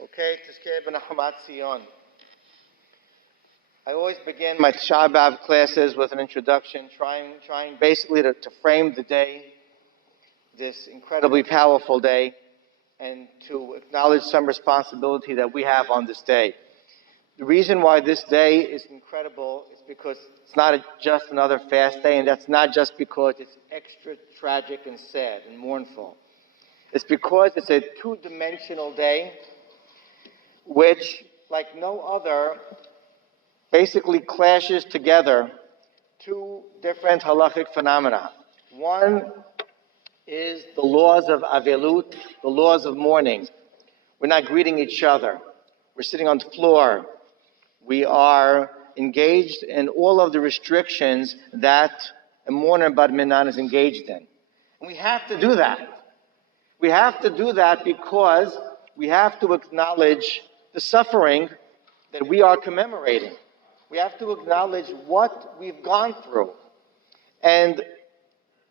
Okay, Tish'a BeAB. I always begin my Tish'a BeAB classes with an introduction, trying basically to frame the day, this incredibly powerful day, and to acknowledge some responsibility that we have on this day. The reason why this day is incredible is because it's not just another fast day, and that's not just because it's extra tragic and sad and mournful. It's because it's a two-dimensional day which, like no other, basically clashes together two different halachic phenomena. One is the laws of avelut, the laws of mourning. We're not greeting each other. We're sitting on the floor. We are engaged in all of the restrictions that a mourner bar minan is engaged in. And we have to do that. We have to do that because we have to acknowledge the suffering that we are commemorating. We have to acknowledge what we've gone through. And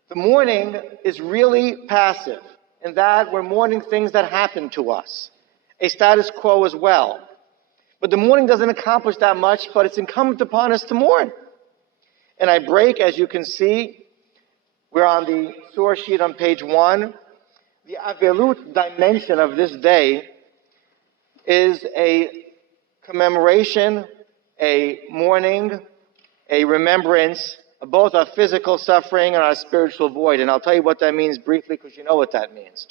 the mourning is really passive in that we're mourning things that happened to us, a status quo as well. But the mourning doesn't accomplish that much, but it's incumbent upon us to mourn. And I break, as you can see, we're on the source sheet on page 1. The avelut dimension of this day is a commemoration, a mourning, a remembrance of both our physical suffering and our spiritual void. And I'll tell you what that means briefly because you know what that means.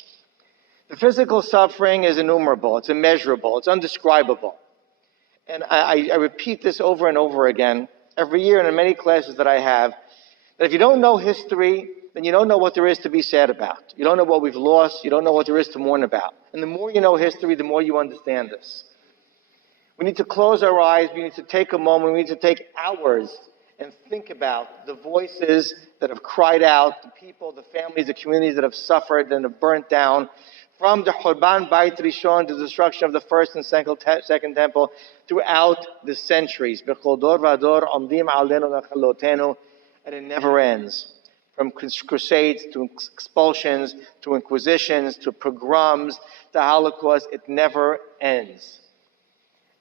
The physical suffering is innumerable, it's immeasurable, it's undescribable. And I repeat this over and over again every year and in many classes that I have, that if you don't know history, then you don't know what there is to be sad about. You don't know what we've lost, you don't know what there is to mourn about. And the more you know history, the more you understand this. We need to close our eyes, we need to take a moment, we need to take hours and think about the voices that have cried out, the people, the families, the communities that have suffered and have burnt down, from the Churban Bayit Rishon, the destruction of the first and second temple, throughout the centuries. B'chol dor v'ador omdim alenu nachalotenu, and it never ends. From crusades to expulsions, to inquisitions, to pogroms, to Holocaust, it never ends.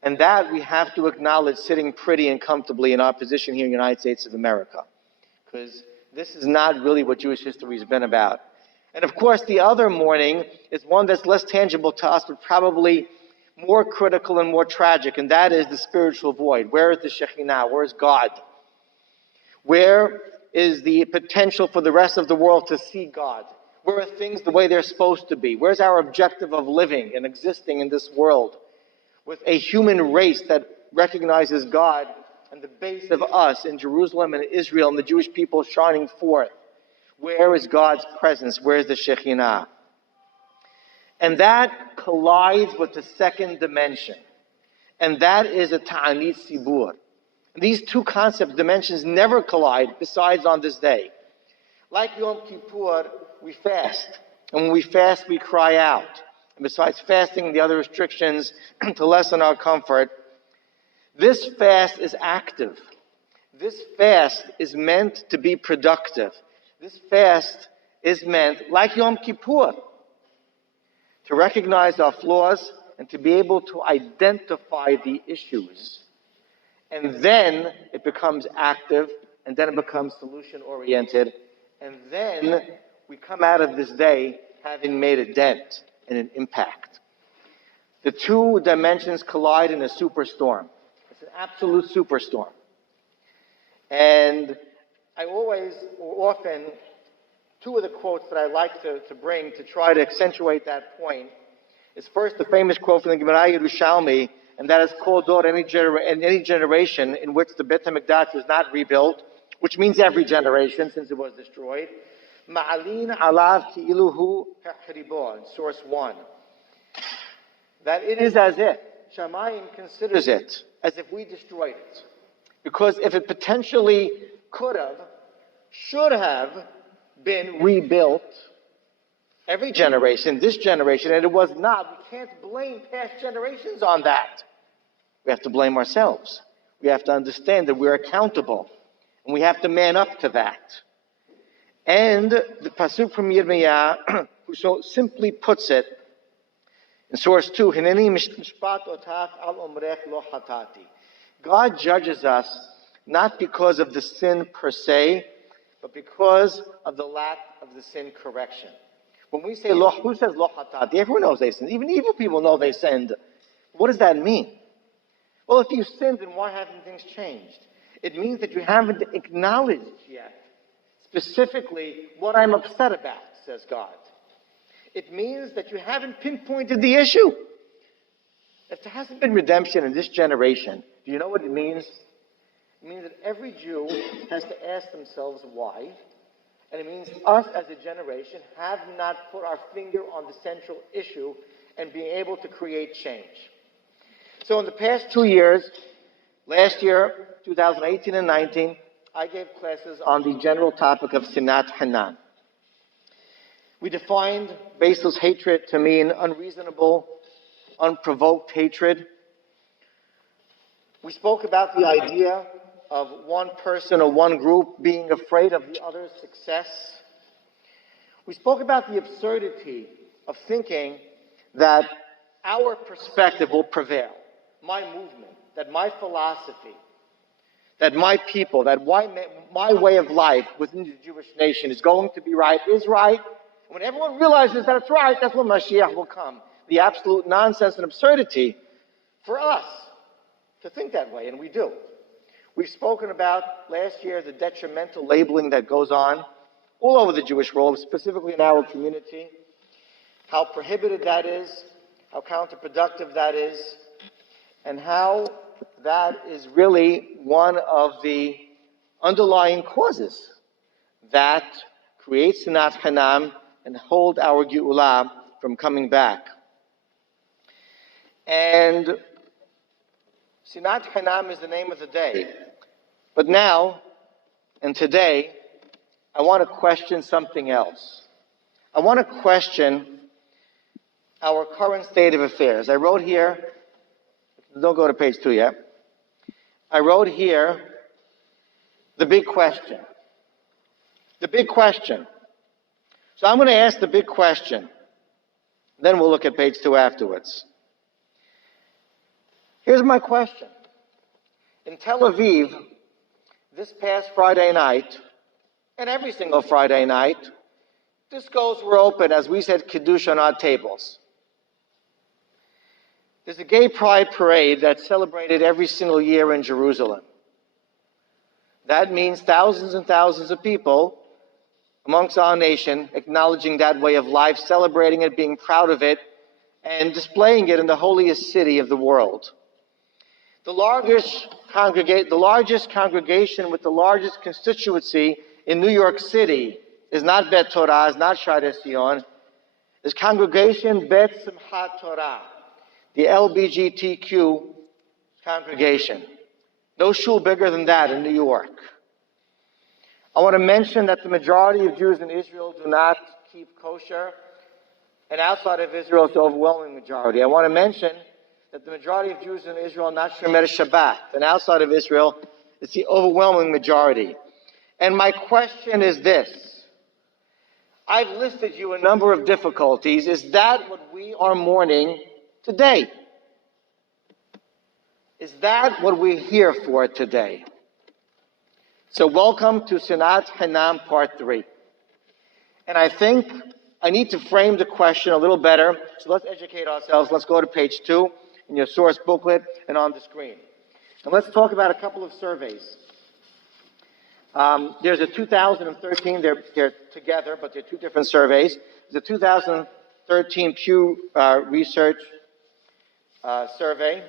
And that we have to acknowledge sitting pretty and comfortably in our position here in the United States of America. Because this is not really what Jewish history has been about. And of course, the other mourning is one that's less tangible to us, but probably more critical and more tragic, and that is the spiritual void. Where is the Shekhinah? Where is God? Where is the potential for the rest of the world to see God? Where are things the way they're supposed to be? Where's our objective of living and existing in this world with a human race that recognizes God and the base of us in Jerusalem and Israel and the Jewish people shining forth? Where is God's presence? Where is the Shekhinah? And that collides with the second dimension. And that is a ta'anit sibur. These two concept dimensions never collide besides on this day. Like Yom Kippur, we fast. And when we fast, we cry out. And besides fasting and the other restrictions to lessen our comfort, this fast is active. This fast is meant to be productive. This fast is meant, like Yom Kippur, to recognize our flaws and to be able to identify the issues. And then it becomes active, and then it becomes solution-oriented, and then we come out of this day having made a dent and an impact. The two dimensions collide in a superstorm. It's an absolute superstorm. And I always, or often, two of the quotes that I like to bring to try to accentuate that point is first the famous quote from the Gemara Yerushalmi, and that is called Dor, any generation in which the Beit HaMikdash was not rebuilt, which means every generation since it was destroyed. Ma'alin alav ki'iluhu hechribo, in source 1. That it is as if Shamayim considers it as if we destroyed it. Because if it potentially could have, should have been rebuilt, every generation, this generation, and it was not, we can't blame past generations on that. We have to blame ourselves. We have to understand that we're accountable, and we have to man up to that. And the pasuk from Yirmiyah, who so simply puts it, In source 2, Hineni mishpat otach al omrech lo hatati. God judges us not because of the sin per se, but because of the lack of the sin correction. When we say lo, who says lo hatati? Everyone knows they sinned. Even evil people know they sinned. What does that mean? Well, if you sinned, then why haven't things changed? It means that you haven't acknowledged yet specifically what I'm upset about, says God. It means that you haven't pinpointed the issue. If there hasn't been redemption in this generation, do you know what it means? It means that every Jew has to ask themselves why. And it means us as a generation have not put our finger on the central issue and being able to create change. So in the past 2 years, last year, 2018 and 19, I gave classes on the general topic of Sinat Hanan. We defined baseless hatred to mean unreasonable, unprovoked hatred. We spoke about the idea of one person or one group being afraid of the other's success. We spoke about the absurdity of thinking that our perspective will prevail. My movement, that my philosophy, that my people, that my way of life within the Jewish nation is going to be right, is right. When everyone realizes that it's right, that's when Mashiach will come. The absolute nonsense and absurdity for us to think that way, and we do. We've spoken about last year the detrimental labeling that goes on all over the Jewish world, specifically in our community, how prohibited that is, how counterproductive that is, and how that is really one of the underlying causes that create Sinat Hanam and hold our Geula from coming back. And Sinat Hanam is the name of the day. But now, and today, I want to question something else. I want to question our current state of affairs. I wrote here, don't go to page 2 yet. I wrote here, the big question. The big question. So I'm going to ask the big question. Then we'll look at page 2 afterwards. Here's my question. In Tel Aviv, this past Friday night, and every single Friday night, discos were open, as we said, Kiddush on our tables. There's a gay pride parade that's celebrated every single year in Jerusalem. That means thousands and thousands of people amongst our nation acknowledging that way of life, celebrating it, being proud of it, and displaying it in the holiest city of the world. The largest congregation with the largest constituency in New York City is not Bet Torah, is not Shadei Sion, is Congregation Bet Simchat Torah, the LGBTQ congregation. No shul bigger than that in New York. I want to mention that the majority of Jews in Israel do not keep kosher, and outside of Israel, it's the overwhelming majority. I want to mention that the majority of Jews in Israel are not Shomer Shabbat, and outside of Israel, it's the overwhelming majority. And my question is this. I've listed you a number of difficulties. Is that what we are mourning today? Is that what we're here for today? So welcome to Sinat Hanam Part 3. And I think I need to frame the question a little better. So let's educate ourselves. Let's go to page 2 in your source booklet and on the screen. And let's talk about a couple of surveys. There's a 2013, they're together, but they're two different surveys. There's a 2013 Pew Research survey.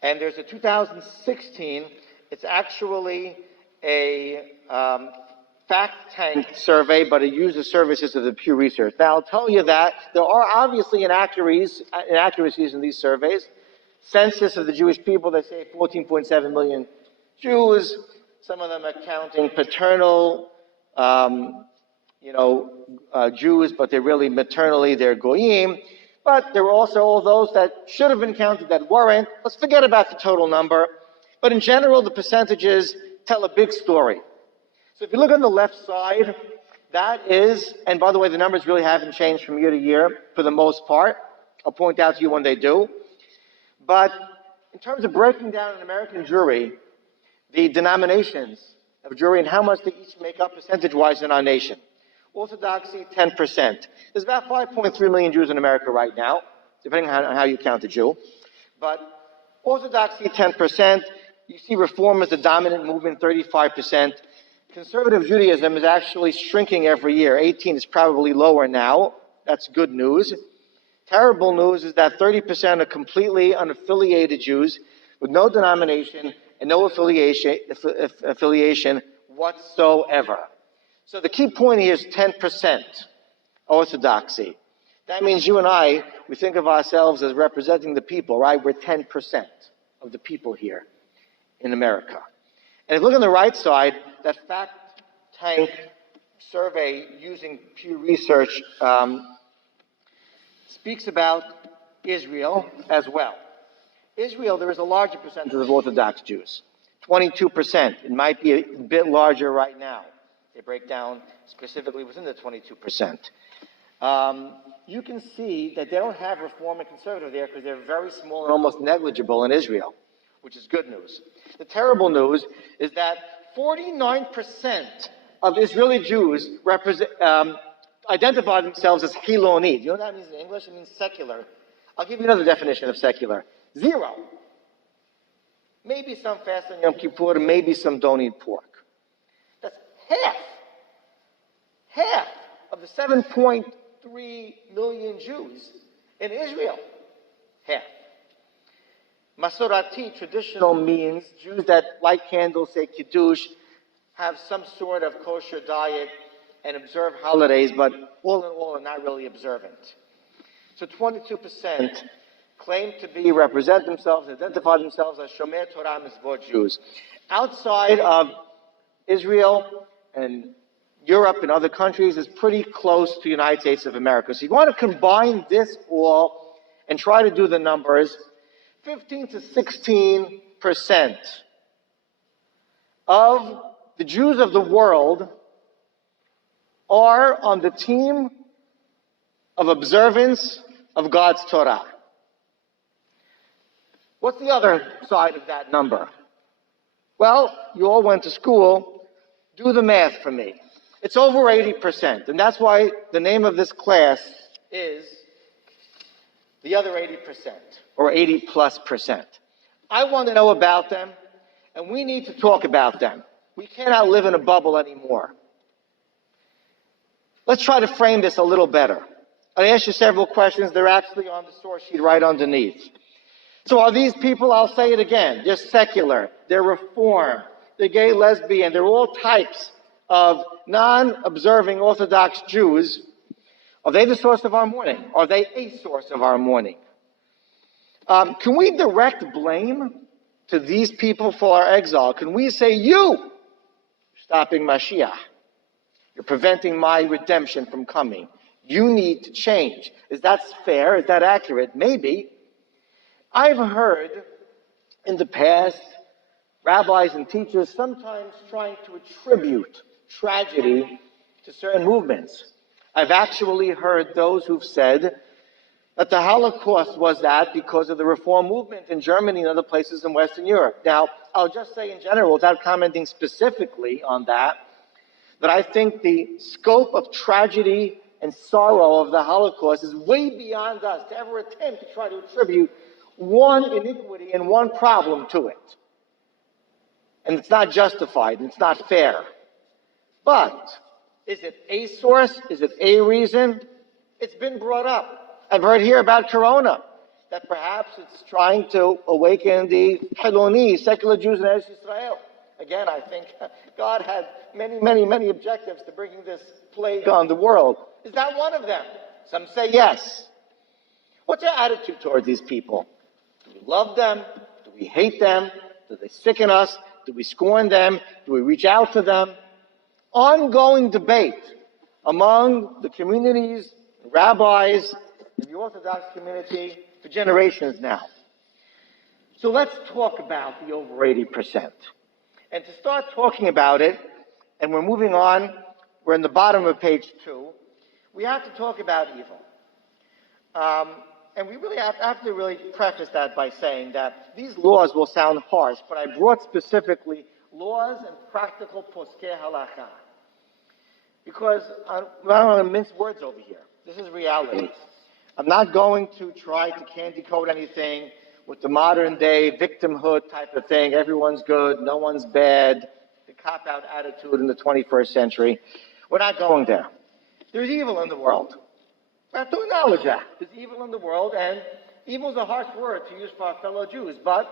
And there's a 2016, it's actually a fact tank survey, but it uses services of the Pew Research. Now, I'll tell you that there are obviously inaccuracies in these surveys. Census of the Jewish people, they say 14.7 million Jews. Some of them are counting paternal, Jews, but they're really maternally, they're goyim. But there were also all those that should have been counted that weren't. Let's forget about the total number. But in general, the percentages tell a big story. So if you look on the left side, That is, and by the way, the numbers really haven't changed from year to year for the most part. I'll point out to you when they do. But in terms of breaking down an American Jewry, the denominations of Jewry and how much they each make up percentage-wise in our nation. Orthodoxy, 10%. There's about 5.3 million Jews in America right now, depending on how you count a Jew. But Orthodoxy, 10%. You see Reform as the dominant movement, 35%. Conservative Judaism is actually shrinking every year. 18 is probably lower now. That's good news. Terrible news is that 30% are completely unaffiliated Jews with no denomination and no affiliation whatsoever. So the key point here is 10% Orthodoxy. That means you and I, we think of ourselves as representing the people, right? We're 10% of the people here in America. And if you look on the right side, that fact tank survey using Pew Research speaks about Israel as well. Israel, there is a larger percentage of Orthodox Jews, 22%. It might be a bit larger right now. They break down specifically within the 22%. You can see that they don't have Reform and Conservative there because they're very small and almost negligible in Israel, which is good news. The terrible news is that 49% of Israeli Jews identify themselves as Chiloni. Do you know what that means in English? It means secular. I'll give you another definition of secular. 0. Maybe some fast on Yom Kippur, maybe some don't eat pork. That's half of the 7.3 million Jews in Israel. Half. Masorati, traditional, means Jews that light candles, say Kiddush, have some sort of kosher diet and observe holidays, but all in all are not really observant. So 22% claim to represent themselves, identify themselves as Shomer Torah Mitzvot Jews. Outside of Israel and Europe and other countries is pretty close to the United States of America. So you want to combine this all and try to do the numbers. 15 to 16% of the Jews of the world are on the team of observance of God's Torah. What's the other side of that number? Well, you all went to school. Do the math for me. It's over 80%, and that's why the name of this class is the other 80%, or 80+%. I want to know about them, and we need to talk about them. We cannot live in a bubble anymore. Let's try to frame this a little better. I asked you several questions. They're actually on the source sheet right underneath. So are these people, I'll say it again, they're secular, they're Reform, they're gay, lesbian, they're all types of non-observing Orthodox Jews. Are they the source of our mourning? Are they a source of our mourning? Can we direct blame to these people for our exile? Can we say, you stopping Mashiach? You're preventing my redemption from coming. You need to change. Is that fair? Is that accurate? Maybe. I've heard in the past rabbis and teachers sometimes trying to attribute tragedy to certain movements. I've actually heard those who've said that the Holocaust was that because of the Reform movement in Germany and other places in Western Europe. Now, I'll just say in general, without commenting specifically on that I think the scope of tragedy and sorrow of the Holocaust is way beyond us to ever attempt to try to attribute one iniquity and one problem to it. And it's not justified, and it's not fair. But is it a source? Is it a reason? It's been brought up. I've heard here about Corona, that perhaps it's trying to awaken the Chiloni, secular Jews in Israel. Again, I think God had many objectives to bringing this plague on the world. Is that one of them? Some say yes. What's your attitude toward these people? Do we love them? Do we hate them? Do they sicken us? Do we scorn them? Do we reach out to them? Ongoing debate among the communities, rabbis, and the Orthodox community for generations now. So let's talk about the over 80%. And to start talking about it, and we're moving on We're in the bottom of page 2. We have to talk about evil. And we really have to really preface that by saying that these laws will sound harsh, but I brought specifically laws and practical poskei halakha. Because I don't want to mince words over here. This is reality. I'm not going to try to candy coat anything with the modern day victimhood type of thing. Everyone's good, no one's bad, the cop-out attitude in the 21st century. We're not going there. There's evil in the world. We have to acknowledge that. There's evil in the world, and evil is a harsh word to use for our fellow Jews, but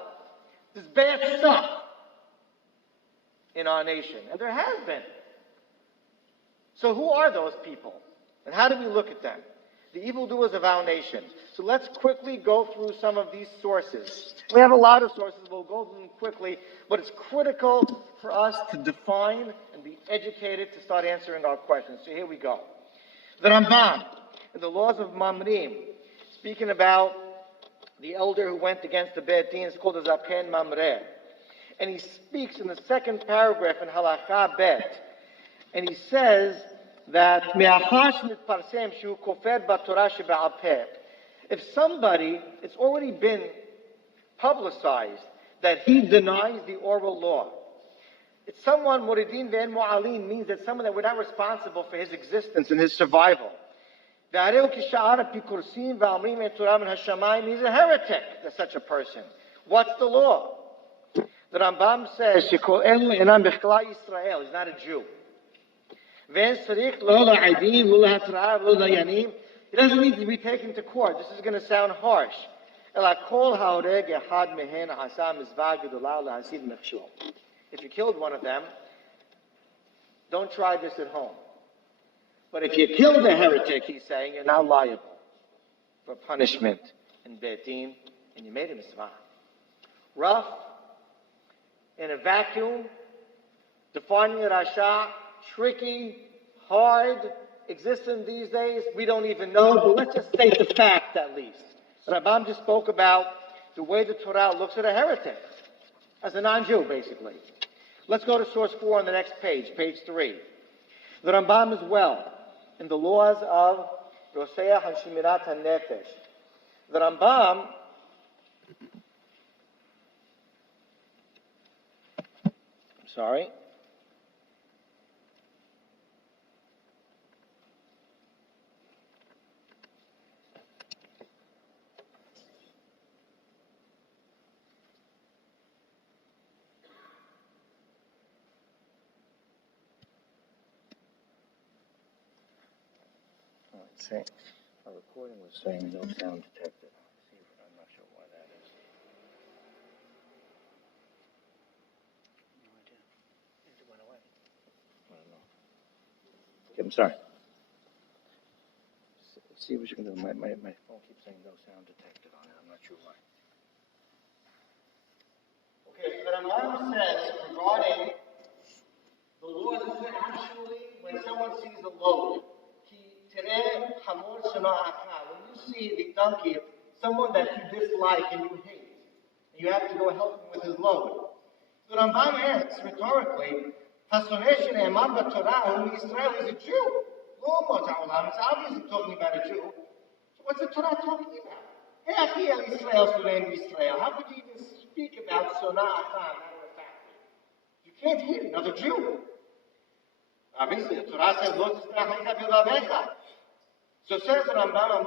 there's bad stuff in our nation, and there has been. So who are those people? And how do we look at them? The evildoers of our nation. So let's quickly go through some of these sources. We have a lot of sources. We'll go through them quickly, but it's critical for us to define and be educated to start answering our questions. So here we go. The Rambam, in the laws of Mamrim, speaking about the elder who went against the Beit Din, it's called a Zaken Mamre. And he speaks in the second paragraph in Halakha Bet, and he says that if somebody, it's already been publicized that he denies the oral law, it's someone, Muridin Ve'en Mu'alim, means that someone that we're not responsible for his existence and his survival. He's a heretic, that's such a person. What's the law? The Rambam says, he's not a Jew. He doesn't need to be taken to court. This is going to sound harsh. If you killed one of them, don't try this at home. But if you killed a heretic, he's saying, you're now liable for punishment in Beit Din, and you made a mitzvah. Rough, in a vacuum, defining Rasha, tricky, hard, existent these days, we don't even know, but let's just state the fact at least. Rambam just spoke about the way the Torah looks at a heretic, as a non-Jew, basically. Let's go to source 4 on the next page, page 3. The Rambam as well, in the laws of Roseach and Shemirat HaNefesh. The Rambam, sorry. Our recording was saying no sound detected. I'm not sure why that is. No idea. It went away. I don't know. Okay, I'm sorry. Let's see what you can do. My phone keeps saying no sound detected on it. I'm not sure why. Okay, so the Rambam says regarding the law, this is actually when someone sees a load. When you see the donkey, someone that you dislike and you hate, and you have to go help him with his load. So Rambam asks rhetorically, Israel is a Jew. It's obviously talking about a Jew. So what's the Torah talking about? How could you even speak about Sonah Acham, matter of fact? You can't hate another Jew. Obviously, the Torah says, so says the Rambam,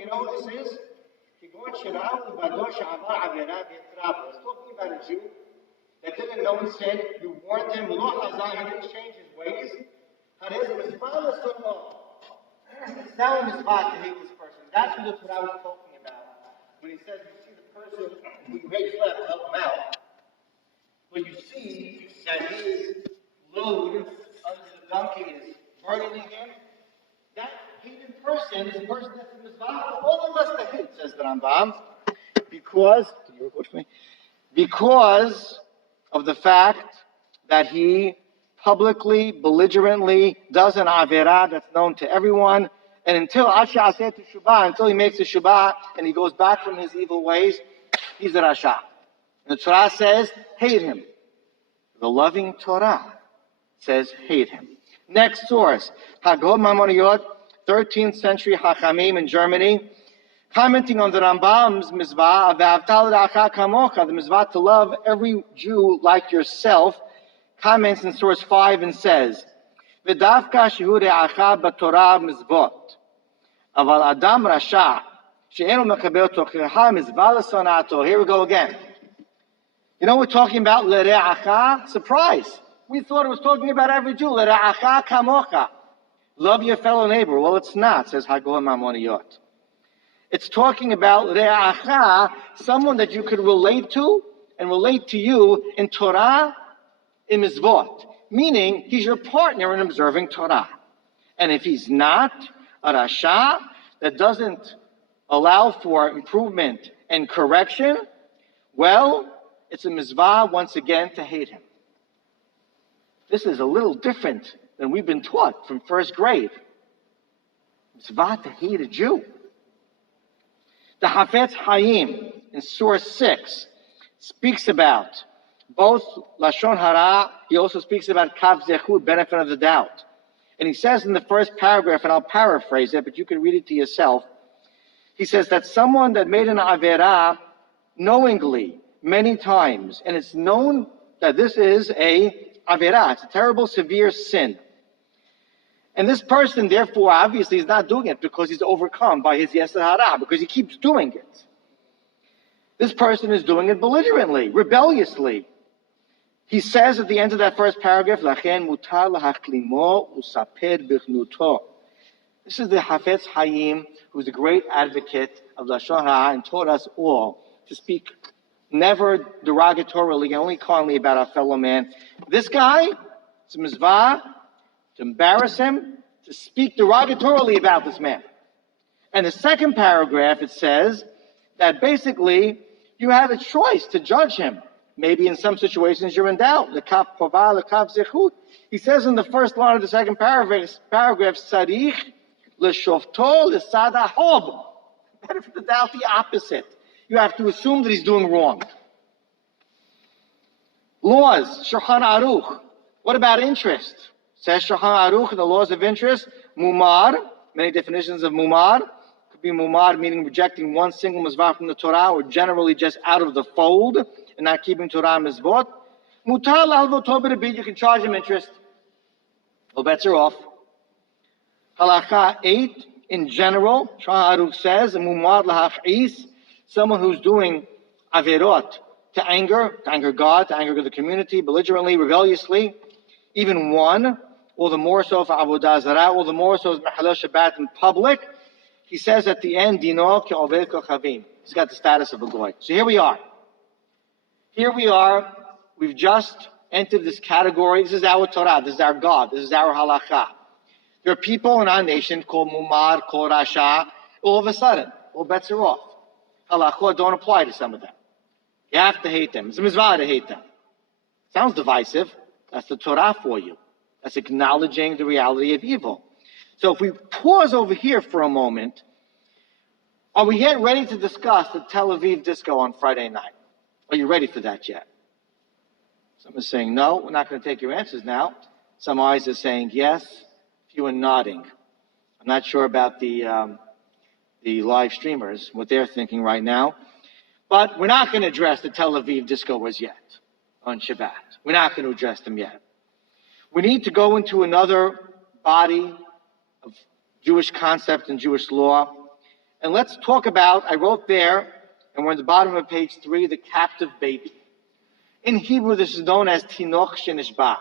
you know what this is? It's talking about a Jew that didn't know sin. You warned him, he didn't change his ways. It's now a mitzvah to hate this person. That's what the Torah was talking about. When he says you see the person who you hate left, help him out. When you see that his load under the donkey is burdening him, that hated person is a person that's in this vow. All of us to hate, says the Rambam, because of the fact that he publicly, belligerently does an averah that's known to everyone, and until he makes a shubah and he goes back from his evil ways, he's a rasha. And the Torah says, hate him. The loving Torah says, hate him. Next source, Hagod Mamoniyot, 13th century Hachamim in Germany, commenting on the Rambam's mitzvah, V'avtal l'ra'acha kamocha, the mitzvah to love every Jew like yourself, comments in source 5 and says, V'davka shehu re'acha b'torah mitzvot, aval adam rasha, she'enu mekabel tochecha mitzvah l'sonato. Here we go again. You know, we're talking about l're'acha, surprise. We thought it was talking about every Jew, l're'acha kamocha. Love your fellow neighbor. Well, it's not, says Hagor Mamoniyot. It's talking about re'acha, someone that you could relate to and relate to you in Torah, in mitzvot. Meaning, he's your partner in observing Torah. And if he's not a rasha, that doesn't allow for improvement and correction, well, it's a mitzvah once again to hate him. This is a little different than we've been taught from first grade. Mitzvah to hate a Jew. The Hafetz Chaim in source 6 speaks about both Lashon Hara. He also speaks about Kav Zechut, benefit of the doubt. And he says in the first paragraph, and I'll paraphrase it, but you can read it to yourself. He says that someone that made an Averah knowingly many times, and it's known that this is a Averah, it's a terrible, severe sin. And this person, therefore, obviously is not doing it because he's overcome by his Yetzer Hara, because he keeps doing it. This person is doing it belligerently, rebelliously. He says at the end of that first paragraph, Lachen mutar lahaklimo usaped bichnuto. This is the Hafetz Chaim, who's a great advocate of Lashon Hara and taught us all to speak never derogatorily and only kindly about our fellow man. This guy, it's a mitzvah to embarrass him, to speak derogatorily about this man. And the second paragraph, it says that basically you have a choice to judge him. Maybe in some situations you're in doubt. L'kaf pova, l'kaf zechut. He says in the first line of the second paragraph, sarich l'shofto l'sad hahob. Benefit the doubt, the opposite. You have to assume that he's doing wrong. Laws, Shulchan Aruch. What about interest? Says Shulchan Aruch in the laws of interest, mumar, many definitions of mumar. Could be mumar meaning rejecting one single mitzvah from the Torah, or generally just out of the fold and not keeping Torah mitzvot. Mutar l'halvoto b'rabit, you can charge him interest. No bets are off. Halakha 8, in general, Shulchan Aruch says, mumar l'hach'is, someone who's doing averot, to anger God, to anger the community, belligerently, rebelliously, even one, all the more so for Avodah Zarah, all the more so as Mehalel Shabbat in public. He says at the end, Dino ke'oved kochavim. He's got the status of a goy. So here we are. We've just entered this category. This is our Torah. This is our God. This is our halakha. There are people in our nation called Mumar, called Rasha. All of a sudden, all bets are off. Halakha don't apply to some of them. You have to hate them. It's a mitzvah to hate them. Sounds divisive. That's the Torah for you. That's acknowledging the reality of evil. So if we pause over here for a moment, are we yet ready to discuss the Tel Aviv disco on Friday night? Are you ready for that yet? Some are saying no, we're not going to take your answers now. Some eyes are saying yes, few are nodding. I'm not sure about the live streamers, what they're thinking right now. But we're not going to address the Tel Aviv discoers yet on Shabbat. We're not going to address them yet. We need to go into another body of Jewish concept and Jewish law. And let's talk about, I wrote there, and we're at the bottom of page 3, the captive baby. In Hebrew, this is known as Tinoch Shenishba.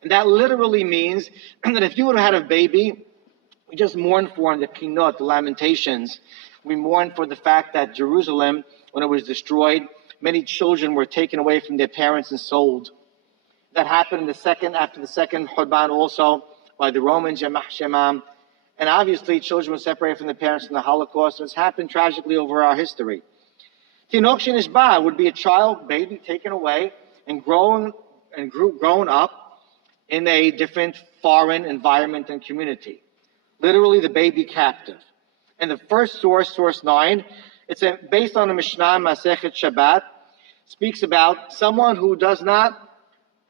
And that literally means that if you would have had a baby, we just mourn for the Kinot, the Lamentations. We mourn for the fact that Jerusalem, when it was destroyed, many children were taken away from their parents and sold. That happened after the second Churban also, by the Romans, Yamah Shemam. And obviously, children were separated from their parents in the Holocaust. It's happened tragically over our history. Tinoch Shenishba would be a child, baby, taken away and grown up in a different foreign environment and community. Literally, the baby captive. And the first source 9, it's based on the Mishnah Masechet Shabbat, speaks about someone who does not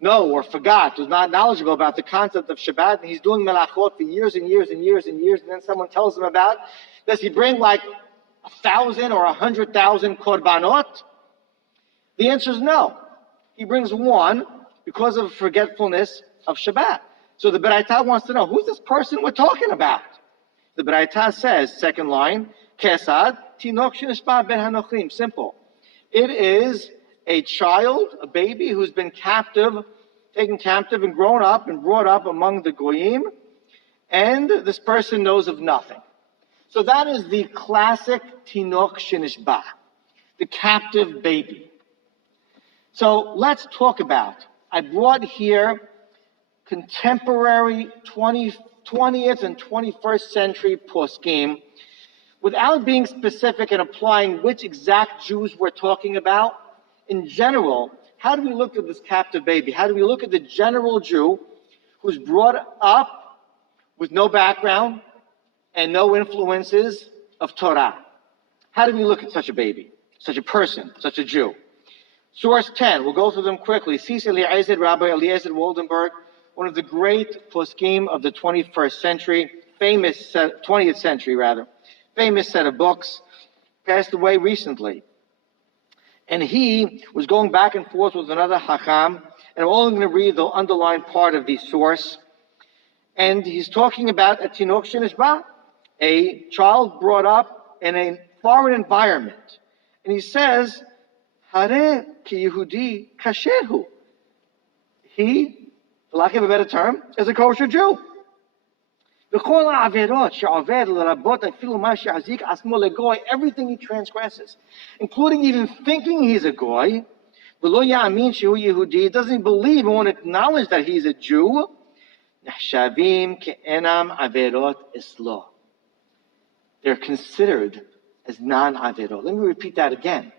know or forgot, was not knowledgeable about the concept of Shabbat, and he's doing melachot for years and years and years and years, and then someone tells him about, does he bring like 1,000 or 100,000 korbanot? The answer is no. He brings one because of forgetfulness of Shabbat. So the Beraita wants to know, who's this person we're talking about? The Beraita says, second line, Kesad, Tinok Shenishba Ben Hanochim. Simple. It is a child, a baby who's been taken captive and grown up and brought up among the Goyim, and this person knows of nothing. So that is the classic Tinok Shenishba, the captive baby. So let's talk about, I brought here contemporary 20th and 21st century poskim, without being specific and applying which exact Jews we're talking about. In general, how do we look at this captive baby? How do we look at the general Jew who's brought up with no background and no influences of Torah? How do we look at such a baby, such a person, such a Jew? Source 10, we'll go through them quickly. Tish'a BeAB, Rabbi Eliezer Waldenberg, one of the great poskim of the 21st century, 20th century rather, famous set of books, passed away recently. And he was going back and forth with another Hacham, and I'm only going to read the underlined part of the source. And he's talking about a Tinok Shenishba, a child brought up in a foreign environment. And he says, Hare ki Yehudi kasherhu. He, for lack of a better term, is a kosher Jew. Everything he transgresses, including even thinking he's a goy, doesn't believe and won't acknowledge that he's a Jew. They're considered as non-averot. Let me repeat that again.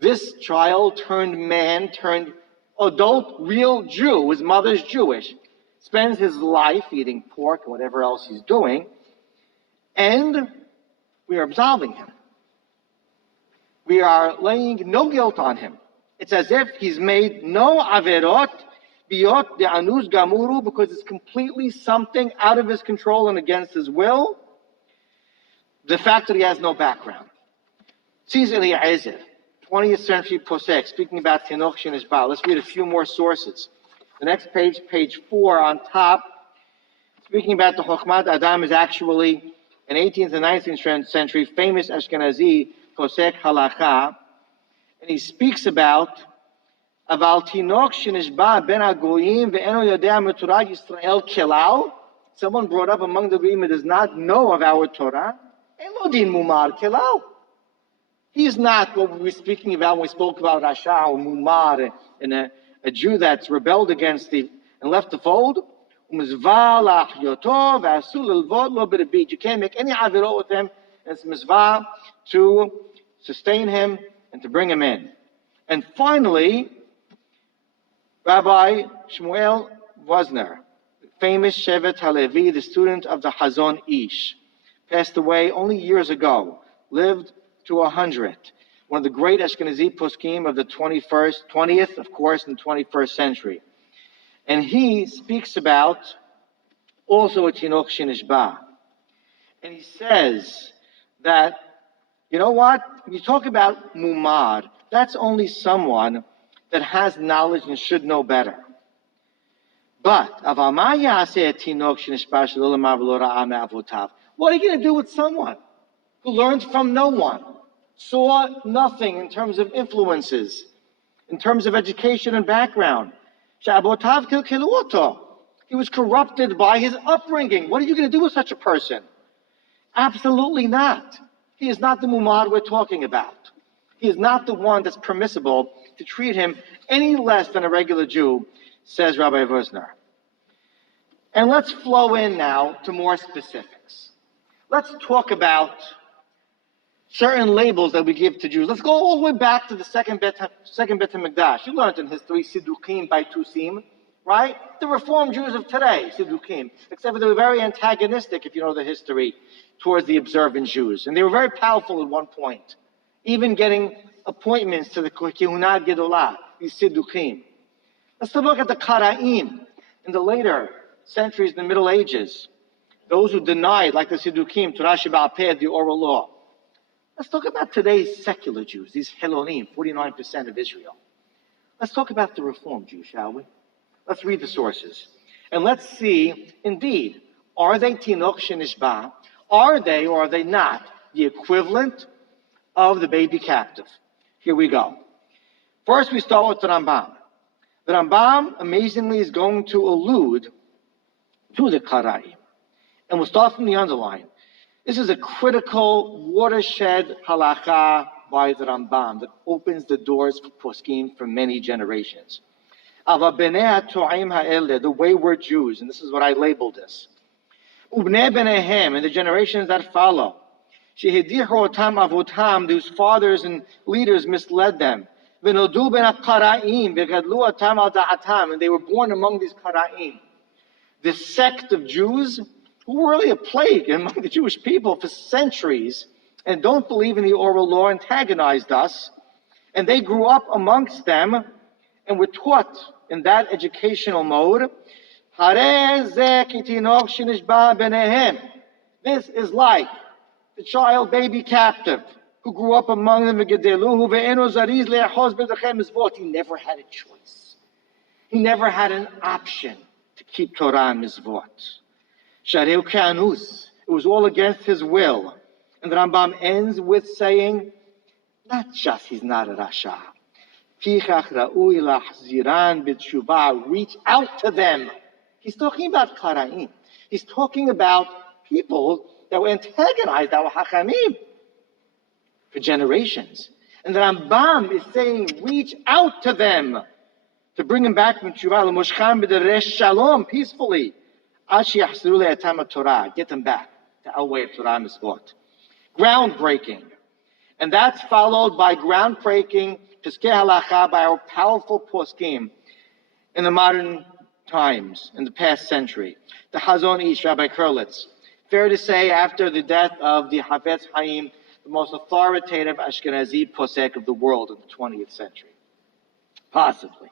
This child turned man, turned adult, real Jew, his mother's Jewish, spends his life eating pork and whatever else he's doing, and we are absolving him. We are laying no guilt on him. It's as if he's made no averot, biot de anuz gamuru, because it's completely something out of his control and against his will. The fact that he has no background. Tish'a BeAB, 20th century posek, speaking about Tinok Shenishba. Let's read a few more sources. The next page, page 4 on top, speaking about the Chokhmat Adam, is actually an 18th and 19th century famous Ashkenazi posek halacha, and he speaks about Aval Tinok Shenishba Ben HaGoyim ve'eno yodea metorah Yisrael kelau. Someone brought up among the Goyim who does not know of our Torah. Elo din mumar kelau. He is not what we were speaking about when we spoke about Rasha or Mumar, and a Jew that's rebelled against and left the fold. You can't make any avirot with him, and it's mizvah to sustain him and to bring him in. And finally, Rabbi Shmuel Wozner, famous Shevet HaLevi, the student of the Hazon Ish, passed away only years ago, lived to 100. One of the great Ashkenazi poskim of the 20th, of course, and 21st century. And he speaks about also a Tinok Shenishba. And he says that, you know what? When you talk about Mumad, that's only someone that has knowledge and should know better. But, what are you going to do with someone who learned from no one, saw nothing in terms of influences, in terms of education and background? He was corrupted by his upbringing. What are you going to do with such a person? Absolutely not. He is not the mumad we're talking about. He is not the one that's permissible to treat him any less than a regular Jew, says Rabbi Wozner. And let's flow in now to more specifics. Let's talk about certain labels that we give to Jews. Let's go all the way back to the second Bet HaMikdash. You learned in history, Siddukim by Tusim, right? The Reform Jews of today, Siddukim, except for they were very antagonistic, if you know the history, towards the observant Jews. And they were very powerful at one point, even getting appointments to the Kehunah Gedolah, these Siddukim. Let's look at the Kara'im in the later centuries, in the Middle Ages. Those who denied, like the Siddukim, Tish'a BeAB, the oral law. Let's talk about today's secular Jews, these Helonim, 49% of Israel. Let's talk about the Reform Jews, shall we? Let's read the sources. And let's see, indeed, are they Tinoch Shenishba? Are they or are they not the equivalent of the baby captive? Here we go. First, we start with the Rambam. The Rambam, amazingly, is going to allude to the Kara'im. And we'll start from the underline. This is a critical watershed halakha by the Rambam that opens the doors for poskim for many generations. The wayward Jews, and this is what I labeled this. And the generations that follow. Whose fathers and leaders misled them. And they were born among these Kara'im. This sect of Jews who were really a plague among the Jewish people for centuries and don't believe in the oral law, antagonized us. And they grew up amongst them and were taught in that educational mode. This is like the child baby captive who grew up among them. He never had a choice. He never had an option to keep Torah and Mizvot. It was all against his will. And the Rambam ends with saying, not just he's not a Rasha. Reach out to them. He's talking about Kara'im. He's talking about people that were antagonized, that were Hachamim for generations. And the Rambam is saying, reach out to them to bring them back from Tshuva, Shalom, peacefully. Get them back to our way of Torah and Mitzvot. Groundbreaking. And that's followed by groundbreaking Piskei Halacha by our powerful poskim in the modern times, in the past century. The Hazon Ish, Rabbi Kurlitz. Fair to say, after the death of the Hafetz Chaim, the most authoritative Ashkenazi posek of the world in the 20th century. Possibly.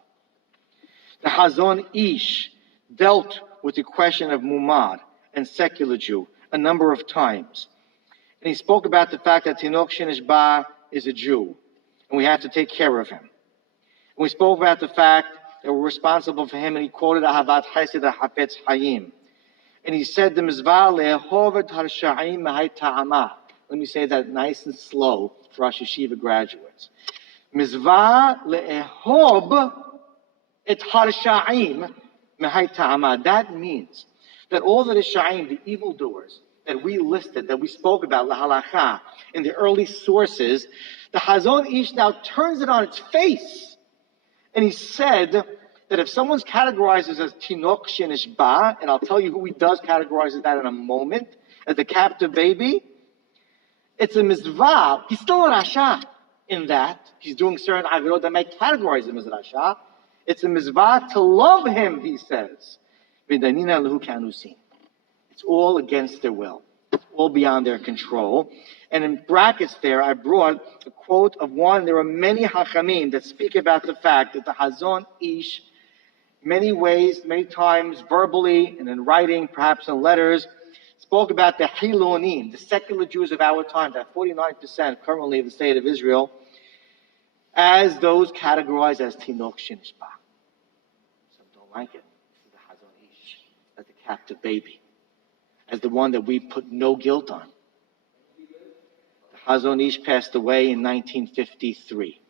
The Hazon Ish dealt with the question of Mumad and secular Jew a number of times. And he spoke about the fact that Tinoch Shenishba is a Jew, and we have to take care of him. And we spoke about the fact that we're responsible for him, and he quoted Ahavat Chesed Hafetz Chaim. And he said, the Mizvah le'ehov et harsha'im mehai ta'ama. Let me say that nice and slow for our yeshiva graduates. Mizvah le'ehov et harsha'im mehai ta'ama. That means that all the Risha'im, the evildoers, that we listed, that we spoke about, la halacha, in the early sources, the Hazon Ish now turns it on its face. And he said that if someone's categorized as Tinoch Shenishba, and I'll tell you who he does categorize as that in a moment, as the captive baby, it's a mizvah. He's still a Rasha in that. He's doing certain avirot that might categorize him as a Rasha. It's a mizvah to love him, he says. It's all against their will. It's all beyond their control. And in brackets there, I brought a quote of one. There are many hachamim that speak about the fact that the Hazon Ish, many ways, many times, verbally and in writing, perhaps in letters, spoke about the Hilonim, the secular Jews of our time, that 49% currently of the state of Israel, as those categorized as Tinoch Shenishba. Some don't like it. This is the Hazon Ish, as the captive baby, as the one that we put no guilt on. The Hazon Ish passed away in 1953.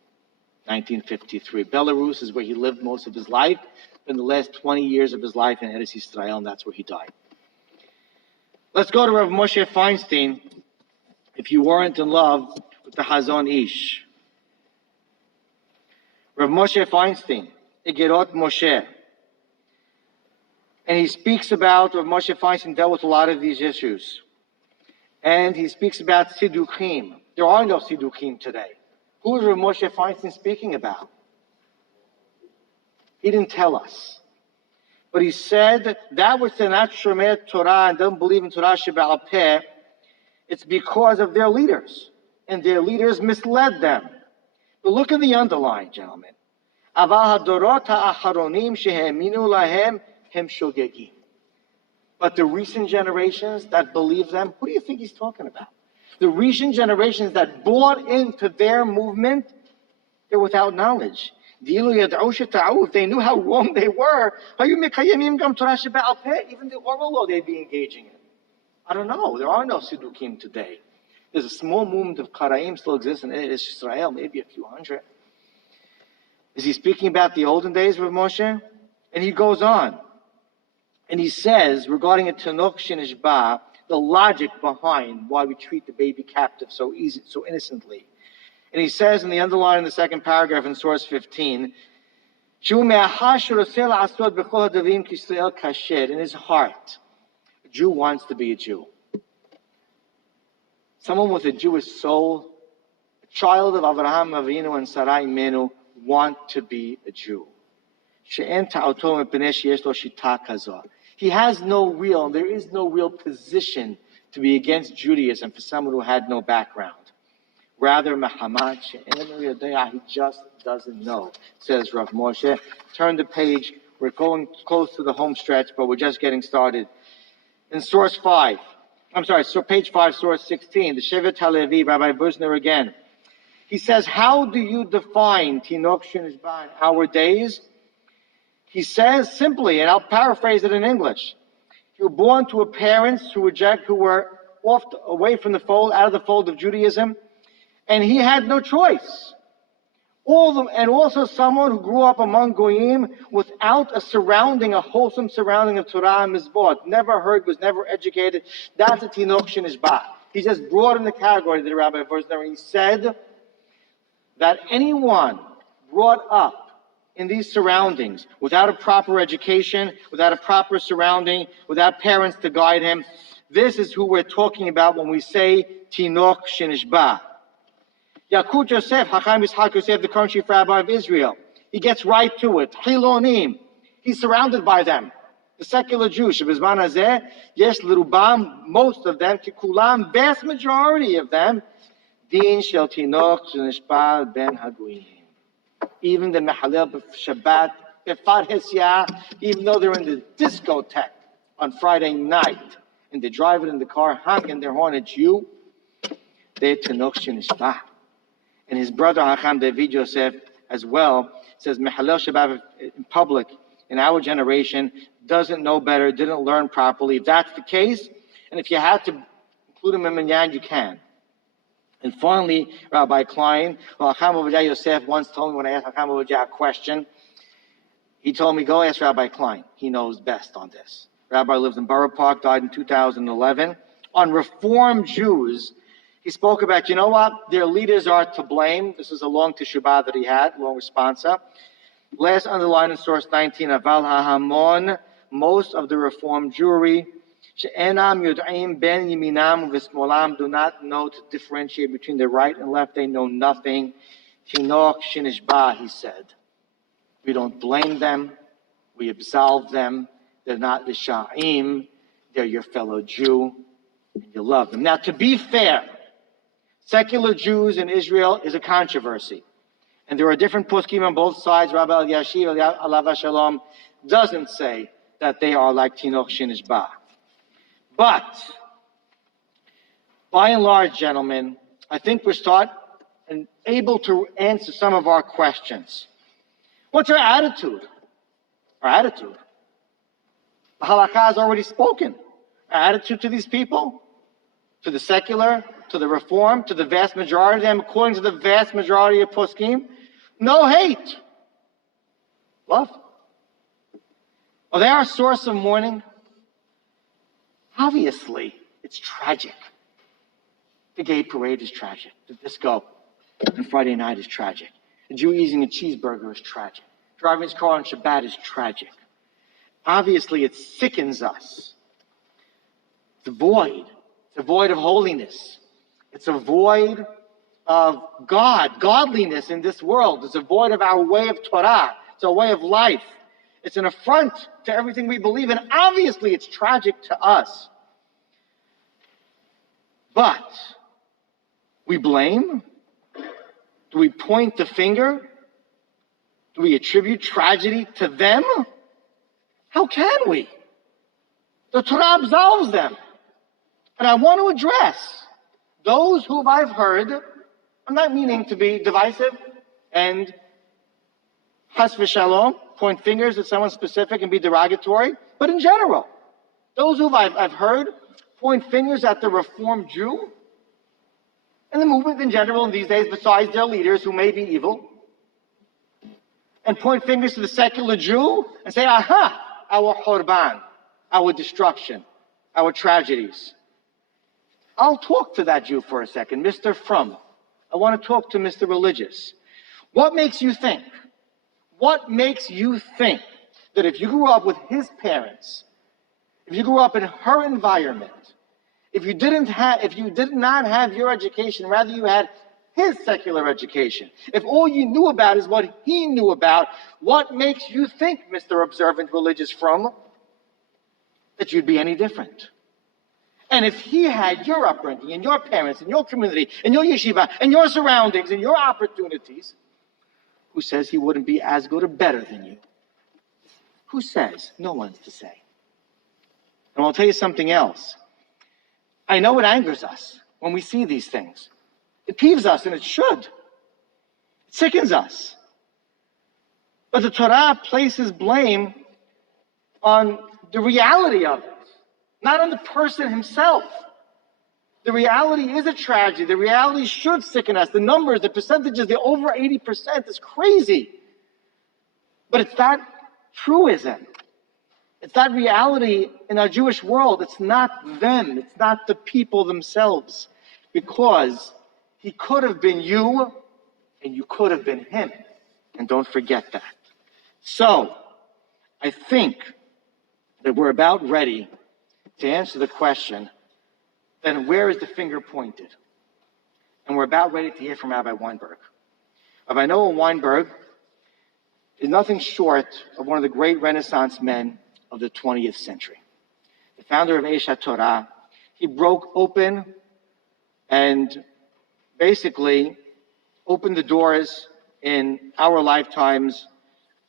1953. Belarus is where he lived most of his life. In the last 20 years of his life in Eretz Yisrael, and that's where he died. Let's go to Rav Moshe Feinstein, if you weren't in love with the Hazon Ish. Rav Moshe Feinstein, Igerot Moshe. And he speaks about, Rav Moshe Feinstein dealt with a lot of these issues. And he speaks about Sidduchim. There are no Sidduchim today. Who is Rav Moshe Feinstein speaking about? He didn't tell us. But he said that which they're not Shomer Torah and don't believe in Torah BeAB, it's because of their leaders. And their leaders misled them. But look at the underline, gentlemen. אבל הדורות האחרונים שהאמינו להם הם שוגגים. But the recent generations that believe them, who do you think he's talking about? The recent generations that bought into their movement, they're without knowledge. If they knew how wrong they were, even the oral law they'd be engaging in. I don't know. There are no Sidukim today. There's a small movement of Karaim still exists in Israel, maybe a few hundred. Is he speaking about the olden days with Moshe? And he goes on. And he says, regarding a Tinoch Shenishba, the logic behind why we treat the baby captive so easy, so innocently. And he says in the underline in the second paragraph in source 15, in his heart, a Jew wants to be a Jew. Someone with a Jewish soul, a child of Avraham Avinu and Sarai Menu, want to be a Jew. He has there is no real position to be against Judaism for someone who had no background. Rather, he just doesn't know, says Rav Moshe. Turn the page. We're going close to the home stretch, but we're just getting started. In source 5, so page 5, source 16, the Shevet HaLevi, Rabbi Busner again. He says, how do you define Tinoch Shenishba in our days? He says simply, and I'll paraphrase it in English. You were born to parents who were away from the fold, out of the fold of Judaism, and he had no choice. And also someone who grew up among Goyim without a wholesome surrounding of Torah and Mizvot, never heard, was never educated. That's a Tinoch Shenishba. He just brought in the category that the Rabbi first there. He said that anyone brought up in these surroundings without a proper education, without a proper surrounding, without parents to guide him, this is who we're talking about when we say Tinoch Shenishba. Yakut Yosef, Hacham Yitzhak Yosef, the current chief rabbi of Israel, he gets right to it. Chilonim, he's surrounded by them. The secular Jews, Shebizman Hazeh, yes, L'rubam, most of them, Kikulam, vast majority of them, Din Shel Tinoch Shenishba Ben Hagoyim. Even the Mehalel Shabbat, Befad Hesyah, even though they're in the discotheque on Friday night, and they're driving in the car, honking their horn at you, they're Tinoch Shenishba. And his brother Hacham David Yosef as well says Mehalel Shabbat in public in our generation doesn't know better, didn't learn properly. If that's the case, and if you had to include him in Minyan, you can. And finally, Rabbi Klein, Hacham Obadiah Yosef once told me when I asked Hacham Obadiah a question, he told me, go ask Rabbi Klein. He knows best on this. Rabbi lives in Borough Park, died in 2011. On Reform Jews, he spoke about, you know what? Their leaders are to blame. This is a long Tish'a BeAB that he had, long responsa. Last underline in source 19, Aval HaHamon, most of the Reform Jewry, She'enam Yud'im Ben Yiminam V'Smolam, do not know to differentiate between the right and left. They know nothing. Tinoch Shenishba, he said. We don't blame them. We absolve them. They're not the Sha'im. They're your fellow Jew. And you love them. Now, to be fair, secular Jews in Israel is a controversy. And there are different poskim on both sides. Rabbi Eliashiv, Alav Shalom, doesn't say that they are like Tinoch Shenishba. But, by and large, gentlemen, I think we're able to answer some of our questions. What's our attitude? Our attitude. The halakha has already spoken. Our attitude to these people, to the secular, to the reform, to the vast majority of them, according to the vast majority of poskim, no hate. Love. Are they our source of mourning? Obviously, it's tragic. The gay parade is tragic. The disco on Friday night is tragic. The Jew eating a cheeseburger is tragic. Driving his car on Shabbat is tragic. Obviously, it sickens us. It's a void. It's a void of holiness. It's a void of godliness in this world. It's a void of our way of Torah. It's a way of life. It's an affront to everything we believe in. Obviously, it's tragic to us. But we blame? Do we point the finger? Do we attribute tragedy to them? How can we? The Torah absolves them. And I want to address those who I've heard, I'm not meaning to be divisive and chas v'shalom, point fingers at someone specific and be derogatory, but in general, those who I've heard point fingers at the Reformed Jew and the movement in general in these days, besides their leaders who may be evil, and point fingers to the secular Jew and say, aha, our Horban, our destruction, our tragedies. I'll talk to that Jew for a second, Mr. Frum. I want to talk to Mr. Religious. What makes you think? What makes you think that if you grew up with his parents, if you grew up in her environment, if you did not have your education, rather you had his secular education, if all you knew about is what he knew about, what makes you think, Mr. Observant Religious Frum, that you'd be any different? And if he had your upbringing and your parents and your community and your yeshiva and your surroundings and your opportunities, who says he wouldn't be as good or better than you? Who says? No one's to say. And I'll tell you something else. I know it angers us when we see these things. It peeves us, and it should. It sickens us. But the Torah places blame on the reality of it, not on the person himself. The reality is a tragedy. The reality should sicken us. The numbers, the percentages, the over 80% is crazy. But it's that truism. It's that reality in our Jewish world. It's not them. It's not the people themselves. Because he could have been you, and you could have been him. And don't forget that. So, I think that we're about ready to answer the question, then where is the finger pointed? And we're about ready to hear from Rabbi Weinberg. Rabbi Noah Weinberg is nothing short of one of the great Renaissance men of the 20th century. The founder of Tish'a BeAB. He broke open and basically opened the doors in our lifetimes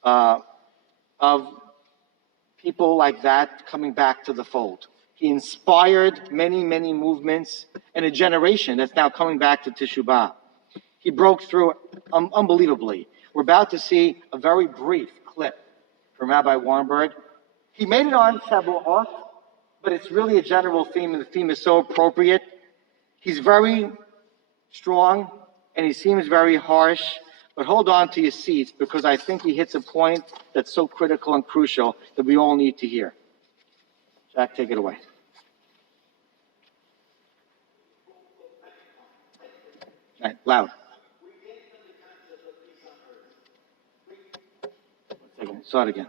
of people like that coming back to the fold. He inspired many, many movements and a generation that's now coming back to Tish'a BeAB. He broke through unbelievably. We're about to see a very brief clip from Rabbi Weinberg. He made it on Shavuot, but it's really a general theme, and the theme is so appropriate. He's very strong, and he seems very harsh, but hold on to your seats, because I think he hits a point that's so critical and crucial that we all need to hear. Jack, take it away. All right, loud. Start again.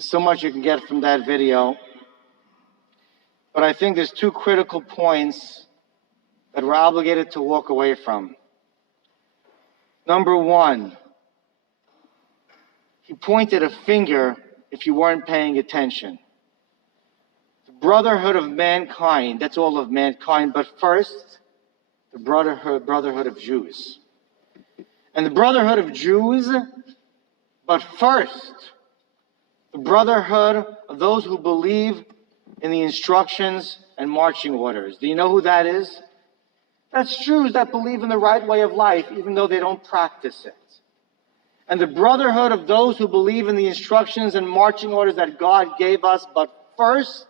There's so much you can get from that video. But I think there's two critical points that we're obligated to walk away from. Number one, he pointed a finger if you weren't paying attention. The brotherhood of mankind, that's all of mankind, but first, the brotherhood of Jews. And the brotherhood of Jews, but first, the brotherhood of those who believe in the instructions and marching orders. Do you know who that is? That's Jews that believe in the right way of life, even though they don't practice it. And the brotherhood of those who believe in the instructions and marching orders that God gave us, but first,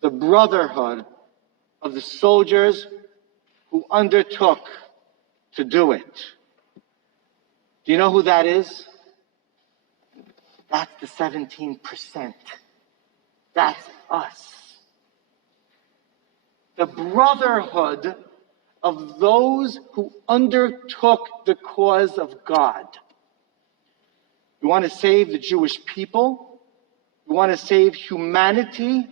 the brotherhood of the soldiers who undertook to do it. Do you know who that is? That's the 17%. That's us. The brotherhood of those who undertook the cause of God. You want to save the Jewish people? You want to save humanity?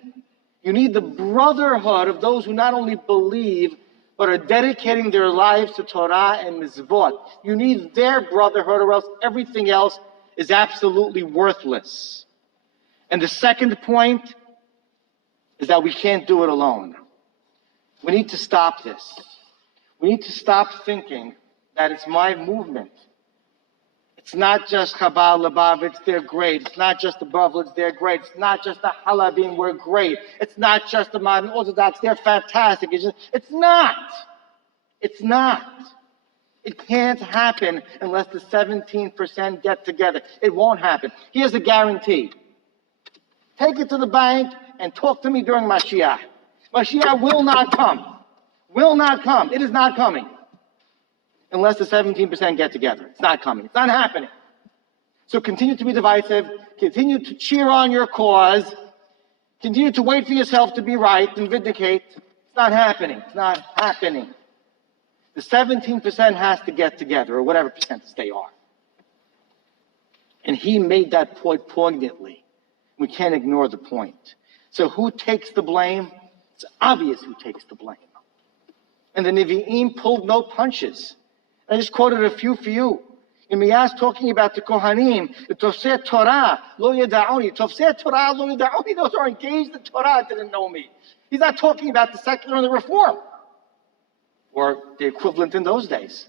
You need the brotherhood of those who not only believe, but are dedicating their lives to Torah and Mitzvot. You need their brotherhood, or else everything else is absolutely worthless. And the second point is that we can't do it alone. We need to stop this. We need to stop thinking that it's my movement. It's not just Chabad, Lubavitch, they're great. It's not just the Bavlids, they're great. It's not just the Halavim, we're great. It's not just the modern Orthodox, they're fantastic. It's not. It's not. It can't happen unless the 17% get together. It won't happen. Here's a guarantee. Take it to the bank and talk to me during Mashiach. Mashiach will not come. Will not come. It is not coming. Unless the 17% get together. It's not coming. It's not happening. So continue to be divisive. Continue to cheer on your cause. Continue to wait for yourself to be right and vindicate. It's not happening. It's not happening. The 17% has to get together, or whatever percentage they are. And he made that point poignantly. We can't ignore the point. So who takes the blame? It's obvious who takes the blame. And the Nevi'im pulled no punches. I just quoted a few for you. In Miyaz talking about the Kohanim, the Tofsei Torah, Lo Yada'oni. Tofsei Torah, Lo Yada'oni. Those who are engaged in Torah didn't know me. He's not talking about the secular and the reform, or the equivalent in those days.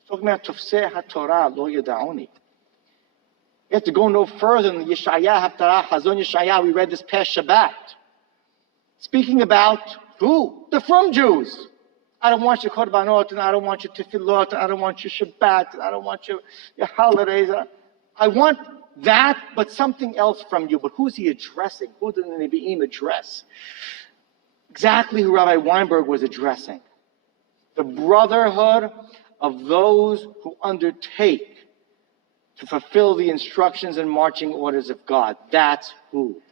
He's talking about Tofsei HaTorah, Lo Yada'oni. You have to go no further than Yeshaya Haftarah, Hazon Yeshaya. We read this past Shabbat. Speaking about who? The from Jews. I don't want your korbanot, and I don't want your tefillot, and I don't want your Shabbat, and I don't want your holidays. I want that, but something else from you. But who's he addressing? Who did the Nevi'im address? Exactly who Rabbi Weinberg was addressing. The brotherhood of those who undertake to fulfill the instructions and marching orders of God. That's who.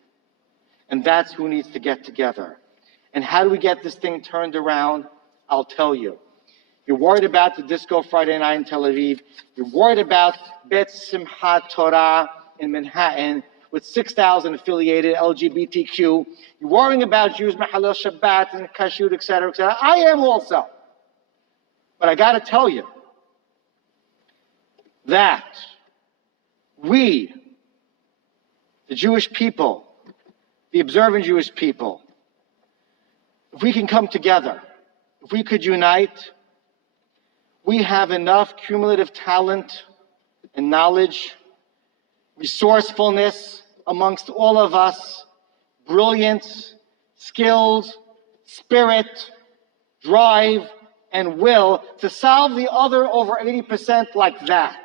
And that's who needs to get together. And how do we get this thing turned around? I'll tell you. You're worried about the Disco Friday night in Tel Aviv. You're worried about Bet Simchat Torah in Manhattan with 6,000 affiliated LGBTQ. You're worrying about Jews, Mahalel Shabbat and Kashrut, etc., etc. I am also. But I got to tell you that we, the Jewish people, the observant Jewish people, if we can come together, if we could unite, we have enough cumulative talent and knowledge, resourcefulness amongst all of us, brilliance, skills, spirit, drive, and will to solve the other over 80% like that.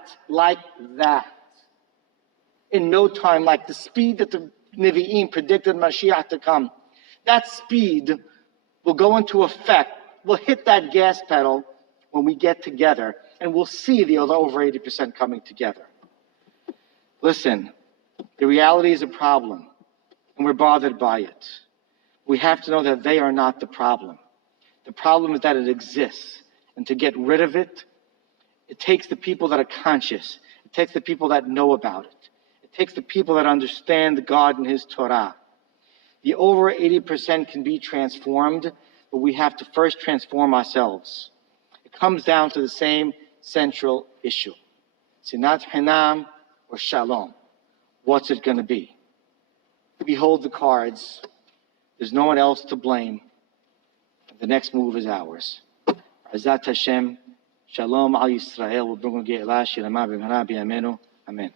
In no time, like the speed that the Nevi'im predicted Mashiach to come. That speed will go into effect. We'll hit that gas pedal when we get together, and we'll see the other over 80% coming together. Listen, the reality is a problem, and we're bothered by it. We have to know that they are not the problem. The problem is that it exists, and to get rid of it, it takes the people that are conscious. It takes the people that know about it. It It takes the people that understand God and His Torah. The over 80% can be transformed, but we have to first transform ourselves. It comes down to the same central issue. Sinat Hinam or Shalom. What's it going to be? We hold the cards. There's no one else to blame. The next move is ours. Azat Hashem, Shalom al Yisrael, Amen.